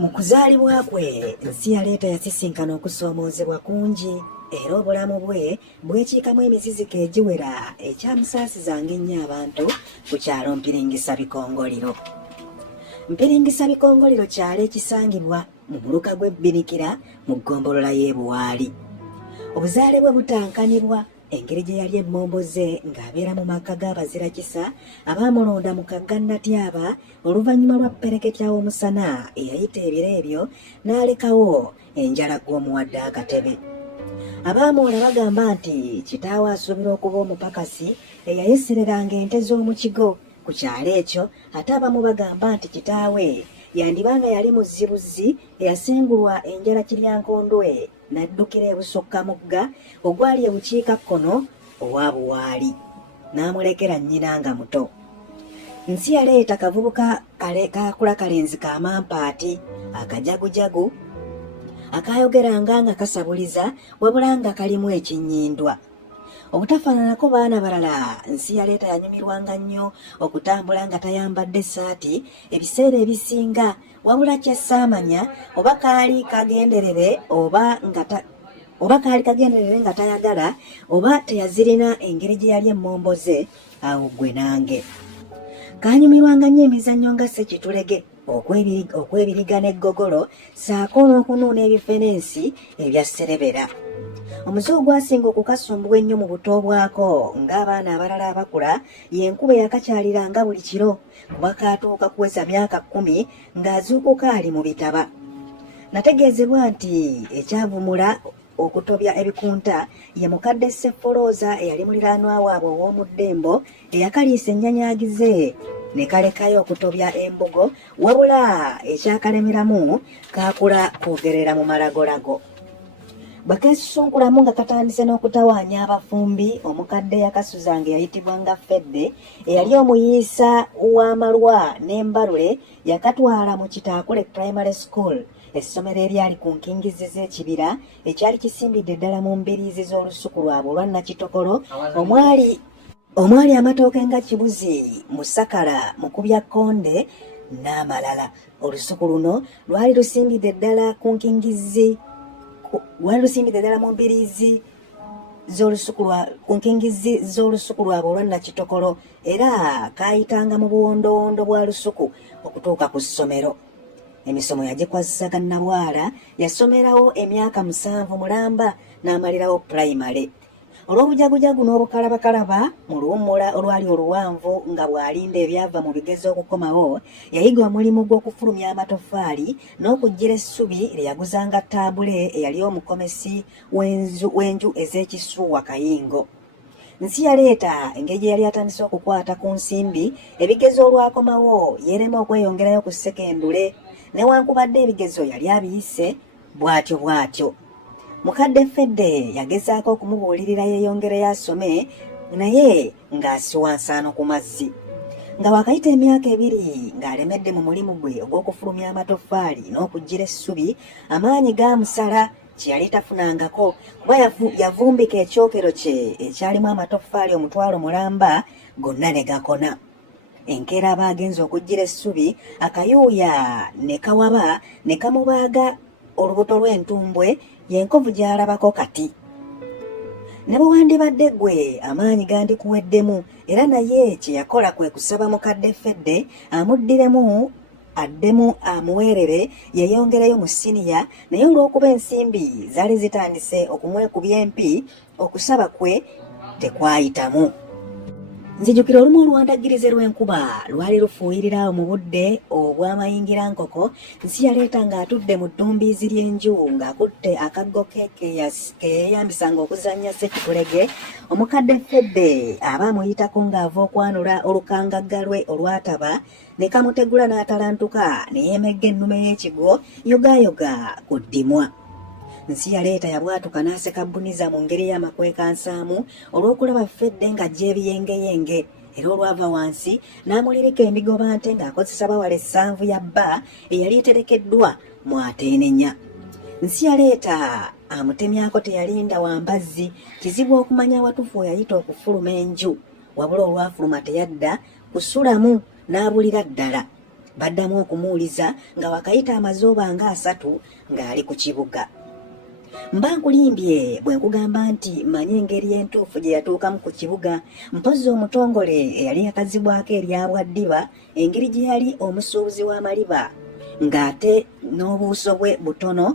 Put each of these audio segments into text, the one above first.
Mu kuzaalibwa kwe nsi yaleeta yasisinkana okusoomoozebwa kungi era obulamu bwe bwekiikamu emiziziko egiwera ekyamusaasizanga ennyo abantu ku kyalo Mpiringisa Bikongoliro. Mpiringisa Bikongoliro kyalo ekisangibwa mu muluka gw'Ebbinikira mu ggombolola y'e Buwaali. Obuzaale bwe butankanibwa engeri gye yali emmomboze ng'abeera mu maka g'abazirakisa abaamulonda mu kagga Natyaba oluvannyuma lwa ppereketya w'omusana eyayita ebiro ebyo n'alekawo enjala gw'omuwadde akatebe. Abaamuwala bagamba nti kitaawe asuubira okuba omupakasi eyayesereranga ente z'omu kigo ku kyalo ekyo, ate abamu bagamba nti kitaawe yandibanga yali muzibuzzi eyasengulwa enjala Kiryankondwe n'addukira ebusukka mugga ogwali ebukiikakkono owa Buwaali n'amulekera nnyina nga muto. Nsi yaleeta kavubuka kakula kalenzi ka mampaati akajagujagu akayogeranga nga kasabuliza wabula nga kalimu ekinnyindwa. Obutafaananako baana balala, nsi yaleeta yanyumirwanga nnyo okutambula nga tayambadde ssaati ebiseera ebisinga, wabula kyessaamanya oba kaali kagenderere nga tayagala oba teyazirina engeri gye yali emmomboze. Awo ggwe nange kaanyumirwanga nnyo emizannyo nga ssekitulege, okwebiriga n'eggogolo ssaako n'okunuuna ebifenensi ebya sserebera. Omuze ogwasinga okukasumbuwa ennyo mu buto bwako ng'abaana abalala abakula y'enkuba eyakakyaliranga buli kiro kuba kaatuuka kuweza myaka 10 ng'azuukuka ali mu bitaba. Nategeezebwa nti ekyavumula okutobya ebikunta ye mukadde Ssefolooza eyali muliraanwa waabwe ow'omu Ddembo eyakaliisa ennyanyagize ne kalekayo okutobya embogo, wabula ekyakalemeramu kaakula kwogerera mu malagolago. Bwekeesusunkulamu nga katandise n'okutawaanya abafumbi, omukadde yakasuzanga eyayitibwanga Fedde eyali omuyiisa w'amalwa n'embalule yakatwala mu Kitaakule Primary School, essomero eryali ku nkingizi z'ekibira ekyali kisimbidde ddala mu mbiriizi z'olusuku lwabwe olwa Nakitokolo omwali amatooke nga Kibuzi, Musakala, Mukubyakonde n'amalala. Olusuku luno lwali lusimbidde ddala mu mbiriizi z'olusuku lwabwe olwa Nakitokolo era kaayitanga mu buwondowondo bwa lusuku okutuuka ku ssomero. Emisomo yagikwasizaga Nabwara, yasomerawo emyaka 7 Mulamba n'amalirawo pulayimale. Olw'obujagujagu n'obukalabakalaba mu luwummula olwali oluwanvu nga bw'alinda ebyava mu bigezo okukomawo, yayiga omulimu gw'okufulumya amatoffaali n'okuggira essubi lye yaguzanga Taabule eyali omukomesi w'enju ez'Ekisuuwa Kayingo. Nsi yaleeta engeri gye yali atandise okukwata ku nsimbi ebigezo olwakomawo yeerema okweyongerayo ku sekendule, newankubadde ebigezo yali abiyise bw'atyo. Mukadde Fedde yagezaako okumubuulirira yeeyongereyo asome naye ng'asiwa nsaano ku mazzi. Nga wakayita emyaka 2 ng'alemedde mu mulimu gwe ogw'okufulumya amatoffaali n'okuggira essubi, amaanyi gaamusala kye yali tafunangako kuba yavumbika ekyokero kye ekyalimu amatoffaali 1,000 Mulamba gonna ne gakona. Enkeera aba agenze okuggira essubi, akayuuya ne kawaba ne kamubaaga olubuto lw'entumbwe yenkovu gy'alabako kati. Ne bwe wandibadde ggwe amaanyi gandikuweddemu, era naye kye yakola kwe kusaba mukadde Fedde amuddiremu addemu amuweerere yeeyongereyo mu siniya, naye olw'okuba ensimbi zaali zitandise okumwekubya empi, okusaba kwe tekwayitamu. Nzijukira olumu olwandagirize lw'enkuba lwali lufuuyirira mu budde obw'amayingirankoko. Nsi yaleeta ng'atudde mu ddumbiizi ly'enju ng'akutte akaggo ke keeyambisanga okuzannya ssekitulege. Omukadde Fedde aba amuyitako ng'ava okwanula olukangagga lwe olwataba ne kamutegula n'atalantuka ne yeemegga ennume y'ekigo yogayoga ku ddimwa. Nsi yaleeta yabwatuka n'aseka Buniza mu ngeri y'amakwekansamu olw'okulaba Fedde ng'ajja ebiyengeyenge, era olwava wansi n'amulirika emigobante ng'akozesa bawala essanvu ya bba eyali eterekeddwa mu ateenenya. Nsi yaleeta amutemyako teyalinda wambazzi, kizibu okumanya awatufu yayita okufuluma enju, wabula olwafuluma teyadda kusulamu n'abulira ddala. baddamu okumuwuliza nga wakayita amazooba nga 3 ng'ali ku kibuga. Mba nkulimbye bwe nkugamba nti manye engeri entuufu gye yatuukamu ku kibuga, mpozzi omutongole eyali yakazibwako eryabwa ddiba, engeri gye yali omusuubuzi w'amaliba ng'ate n'obuuso bwe butono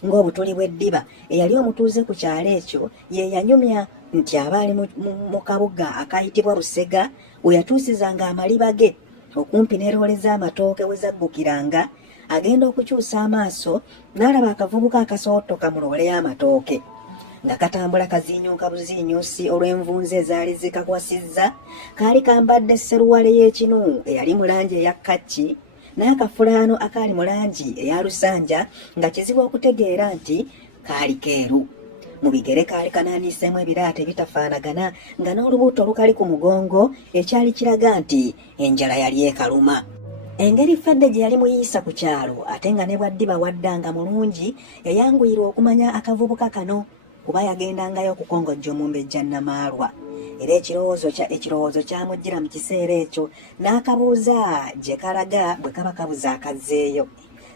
ng'obutuli bw'eddiba eyali omutuuze ku kyalo ekyo, ye yanyumya nti aba ali mu kabuga akayitibwa Busega we yatuusizanga amaliba ge okumpi n'eroole z'amatooke we zaggukiranga. Agenda okukyusa amaaso n'alaba akavubuka akasootoka mu loole y'amatooke nga katambula kaziinyuuka buziinyuusi olw'envunza ezaali zikakwasizza. Kaali kambadde sseruwale y'ekinu eyali mu langi eya kkaki n'akafulaano akaali mu langi eya lusanja nga kizibu okutegeera nti kaali keeru. Mu bigere kaali kanaaniseemu ebiraata ebitafaanagana nga n'olubuto lukali ku mugongo ekyali kiraga nti enjala yali ekaluma. Engeri Fedde gye yali muyiisa ku kyalo ate nga ne bwaddiba waddanga mulungi, yayanguyirwa okumanya akavubuka kano kuba yagendangayo okukongojja omumbejja Namaalwa. Era ekirowoozo kyamujjira mu kiseera ekyo n'akabuuza gye kalaga bwe kaba kabuza akazzeeyo.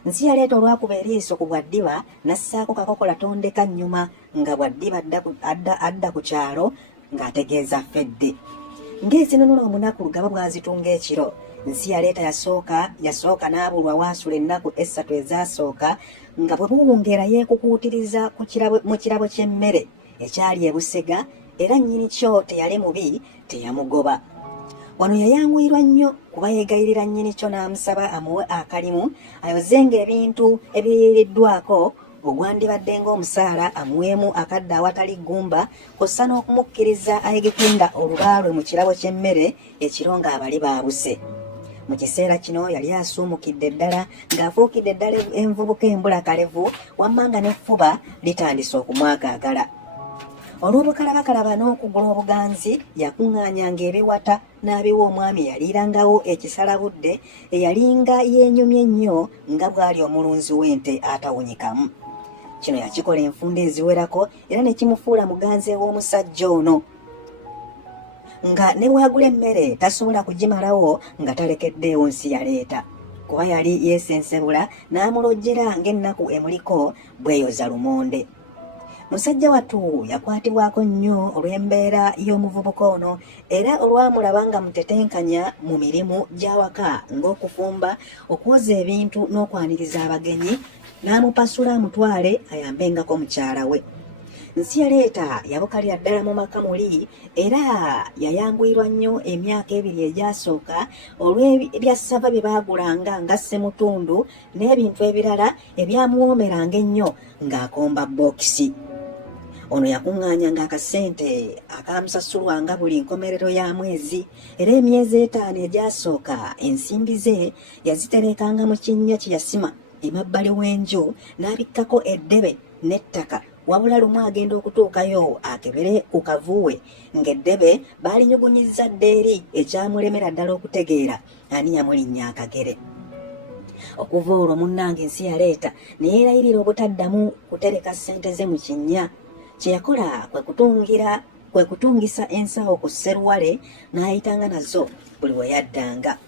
Nsi yaleeta olwakuba eriiso ku bwaddiba n'assaako kakokola tondeka nnyuma nga bwaddiba adda ku kyalo ng'ategeeza Fedde. Ng'ezinunula omunaku lugaba bwazitunga ekiro, nsi yaleeta yasooka n'abulwa waasula ennaku 3 ezaasooka nga bwe buwungeera yeekukuutiriza mu kirabo ky'emmere ekyali e Busega, era nnyini kyo teyali mubi teyamugoba. Wano yayanguyirwa nnyo kuba yeegayirira nnyini kyo n'amusaba amuwe akalimu ayozenga ebintu ebiriiriddwako ogwandibadde ng'omusaala amuweemu akadde awatali ggumba, kw'ossa n'okumukkiriza ayegekenda olubaalwe mu kirabo ky'emmere ekiro ng'abali baabuse. Mu kiseera kino yali asuumukidde ddala ng'afuukidde ddala envubuka embulakalevu, wamma nga n'effuba litandise okumwagaagala. Olw'obukalabakalaba n'okugula obuganzi yakuŋŋaanyanga ebiwata n'abiwa omwami yaliirangawo ekisalabudde eyalinga yeenyumye ennyo nga bw'ali omulunzi w'ente atawunyikamu. Kino yakikola enfunda eziwerako era ne kimufuula muganzi w'omusajja ono nga ne bwagula emmere tasobola kugimalawo nga talekeddeewo nsi yaleeta, kuba yali yeesensebula n'amulojjera ng'ennaku emuliko bweyoza lumonde. Musajja wattu yakwatibwako nnyo olw'embeera y'omuvubuka ono era olwamulaba nga mutetenkanya mu mirimu gy'awaka ng'okufumba, okwoza ebintu n'okwaniriza abagenyi, n'amupasula amutwale ayambengako mukyala we. Nsi yaleeta yabukalira ddala mu maka muli era yayanguyirwa nnyo emyaka 2 egyasooka olw'ebyassava bye baagulanga nga ssemutundu n'ebintu ebirala ebyamuwoomeranga ennyo ng'akomba bookisi. Ono yakuŋŋaanyanga akasente akamusasulwanga buli nkomerero ya mwezi, era emyezi 5 egyasooka ensimbi ze yaziterekanga mu kinnya kye yasima emabbali w'enju n'abikkako eddebe n'ettaka, wabula lumu agenda okutuukayo akebere ku kavuwe ng'eddebe baalinyugunyizza ddeeri ekyamulemera ddala okutegeera ani yamulinnya akagere. Okuva olwo munnange nsi yaleeta ne yeerayirira obutaddamu kutereka ssente ze mu kinnya. Kye yakola kwe kutungisa ensawo ku sseruwale n'ayitanga nazo buli we yaddanga.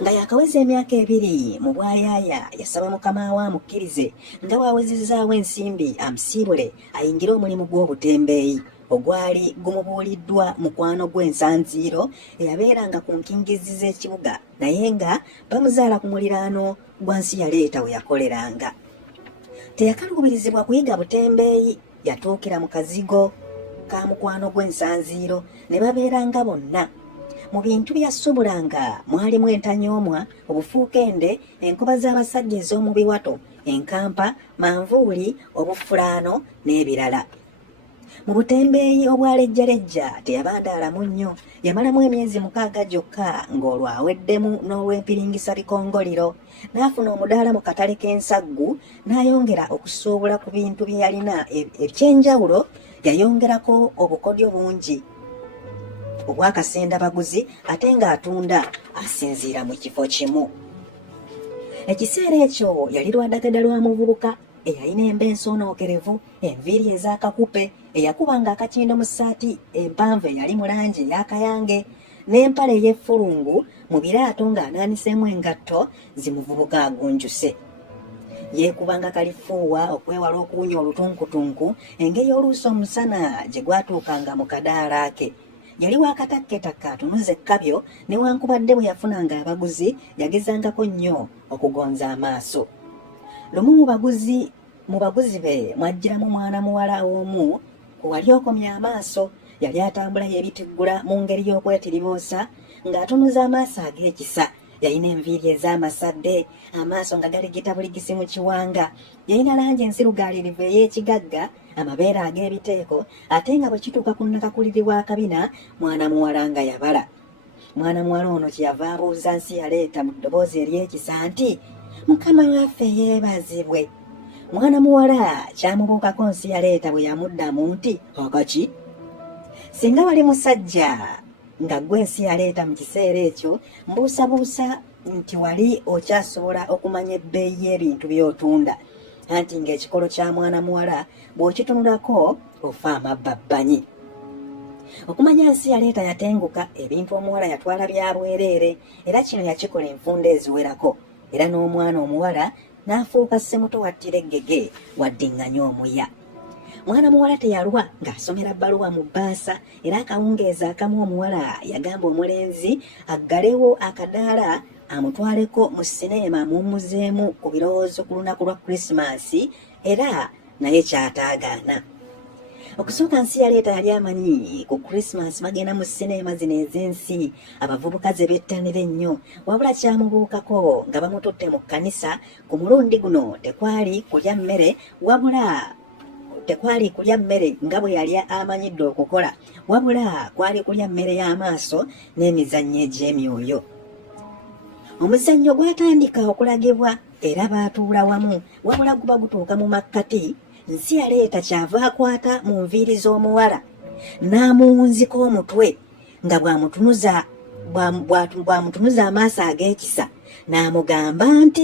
Nga yakaweza emyaka 2 mu bwayaaya yasaba mukama we amukkirize nga bw'awezezzaawo ensimbi amusiibule ayingire omulimu gw'obutembeeyi ogwali gumubuuliddwa mukwano gw'ensanziiro eyabeeranga ku nkingizi z'ekibuga naye nga bamuzaala ku muliraano gwa nsi yaleeta we yakoleranga. Teyakaluubirizibwa kuyiga butembeeyi, yatuukira mu kazigo ka mukwano gw'ensanziiro ne babeeranga bonna. Mu bintu byasubulanga mwalimu entanyoomwa, obufuukende, enkoba z'abasajja ez'omu biwato, enkampa, manvuuli, obufulaano n'ebirala. Mu butembeeyi obwalejjalejja teyabandaalamu nnyo, yamalamu emyezi 6 gyokka ng'olwo aweddemu n'olw'empiringisa bikongoliro, n'afuna omudaala mu katale k'ensaggu, n'ayongera okusuubula ku bintu bye yalina eby'enjawulo, yayongerako obukodyo bungi obwakasendabaguzi ate ng'atunda asinziira mu kifo kimu. Ekiseera ekyo yali lwandagada lwa muvubuka eyalina emba ensonookerevu, enviiri ez'akakupe, eyakubanga akakindo mu ssaati empanvu eyali mu langi ey'akayange n'empale ey'effulungu mu biraato ng'anaaniseemu engatto zimuvubuka agunjuse. Yeekubanga kalifuuwa okwewala okuwunya olutunkutunku engeri oluusi omusana gye gwatuukanga mu kadaala ke. Yali waakatakketaka atunuza ekkabyo newankubadde bwe yafunanga abaguzi yagezangako nnyo okugonza amaaso. Lumu mu baguzi be mwajjiramu mwana muwala omu ku wali okomya amaaso. Yali atambula yeebitiggula mu ngeri y'okwetiriboosa ng'atunuza amaaso ag'ekisa. Yalina enviiri ez'amasadde, amaaso nga galigita buligisi mu kiwanga. Yalina langi ensirugaalirivu ey'ekigagga, amabeere ag'ebiteeko, ate nga bwe kituuka ku nnakakuliri wa kabina, mwana muwala nga yabala. Mwana muwala ono kyeyava abuuza Nsi Yaleeta mu ddoboozi ery'ekisa nti, Mukama waffe yeebazibwe. Mwana muwala kyamubuukako Nsi Yaleeta bwe yamuddamu nti, Akaki? Singa wali musajja nga gwe Nsi Yaleeta mu kiseera ekyo, mbuusabuusa nti wali okyasobola okumanya ebbeeyi y'ebintu by'otunda, anti ng'ekikolo kya mwana muwala bw'okitunulako ofa amabbabbanyi. Okumanya Nsi Yaleeta yatenguka, ebintu omuwala yatwala bya bwereere, era kino yakikola enfunda eziwerako, era n'omwana omuwala n'afuuka ssemuto wattira eggege waddiŋŋanya omuya. Mwana muwala teyalwa ng'asomera bbaluwa mu bbaasa, era akawungeeza akamu omuwala yagamba omulenzi aggalewo akadaala amutwaleko mu sineema mumuzeemu ku birowoozo ku lunaku lwa Krisimansi, era naye kyataagaana. Okusooka Nsi Yaleeta yali amanyi ku Krisimansi bagenda mu sineema zino ez'ensi abavubuka ze bettanira ennyo, wabula kyamubuukako nga bamututte mu kkanisa. Ku mulundi guno tekwali kulya mmere nga bwe yali amanyidde okukola, wabula kwali kulya mmere y'amaaso n'emizannyo egy'emyoyo. Omuzannyo gwatandika okulagibwa era baatuula wamu, wabula guba gutuuka mu makkati. Nsi Yaleeta kyava akwata mu nviiri z'omuwala n'amuwunzika omutwe nga bw'amutunuza amaaso ag'ekisa n'amugamba nti